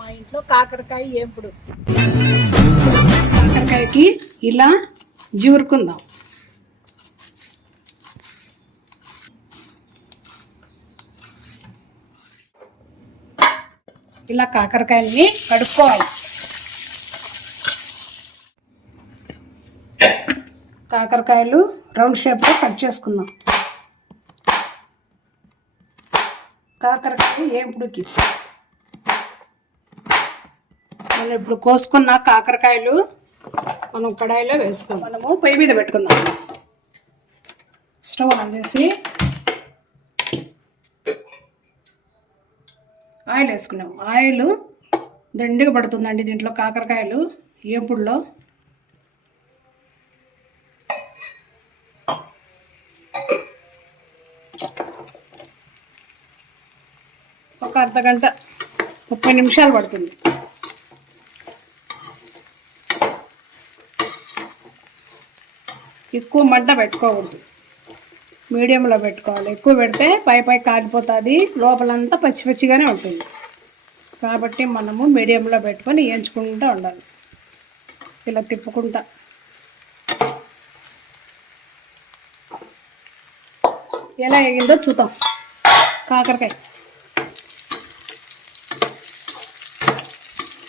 మా ఇంట్లో కాకరకాయ ఏంపుడు. కాకరకాయకి ఇలా జీవురుకుందాం. ఇలా కాకరకాయల్ని కడుక్కోవాలి. కాకరకాయలు రౌండ్ షేప్లో కట్ చేసుకుందాం. కాకరకాయ ఏంపుడుకి మనం ఇప్పుడు కోసుకున్న కాకరకాయలు మనం కడాయిలో వేసుకుందాం. మనము పొయ్యి మీద పెట్టుకుందాం. స్టవ్ ఆన్ చేసి ఆయిల్ వేసుకున్నాం. ఆయిల్ దండిగా పడుతుందండి దీంట్లో కాకరకాయలు ఏంపుడులో. ఒక అర్ధగంట 30 నిమిషాలు పడుతుంది. ఎక్కువ మంట పెట్టుకోకూడదు, మీడియంలో పెట్టుకోవాలి. ఎక్కువ పెడితే పై కాలిపోతుంది, లోపలంతా పచ్చి పచ్చిగానే ఉంటుంది. కాబట్టి మనము మీడియంలో పెట్టుకొని వేయించుకుంటూ ఉండాలి. ఇలా తిప్పుకుంటా ఎలా ఎగిందో చూద్దాం. కాకరకాయ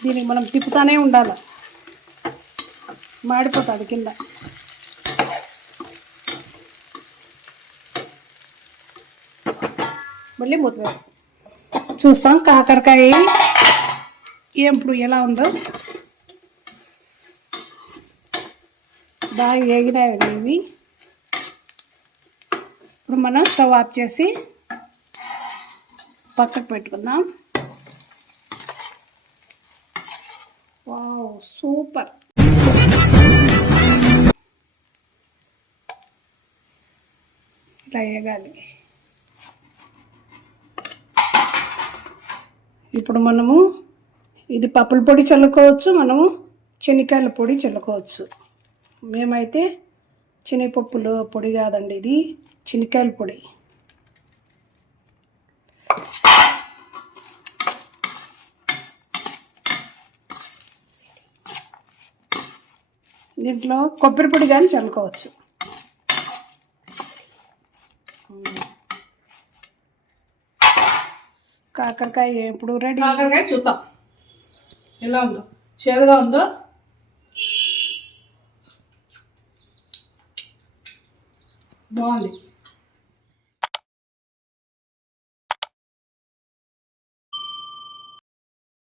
దీనికి మనం తిప్పుతానే ఉండాలి, మాడిపోతుంది కింద. మళ్ళీ మూత వేస్తాం. చూస్తాం కాకరకాయ ఏంపుడు ఎలా ఉందో. బాగా ఏగినాయండి ఇవి. ఇప్పుడు మనం స్టవ్ ఆఫ్ చేసి పక్కకు పెట్టుకుందాం. Wow, super. ఇలా వేగాలి. ఇప్పుడు మనము ఇది పప్పుల పొడి చల్లుకోవచ్చు, మనము శనగకాయల పొడి చల్లుకోవచ్చు. మేమైతే శనగపప్పుల పొడి కాదండి, ఇది శనగకాయల పొడి. దీంట్లో కొబ్బరి పొడి కానీ చల్లుకోవచ్చు. కాకరకాయ ఎప్పుడు రెడీ. కాకరకాయ చూద్దాం ఎలా ఉందో. చేదుగా ఉందో. బాగుంది.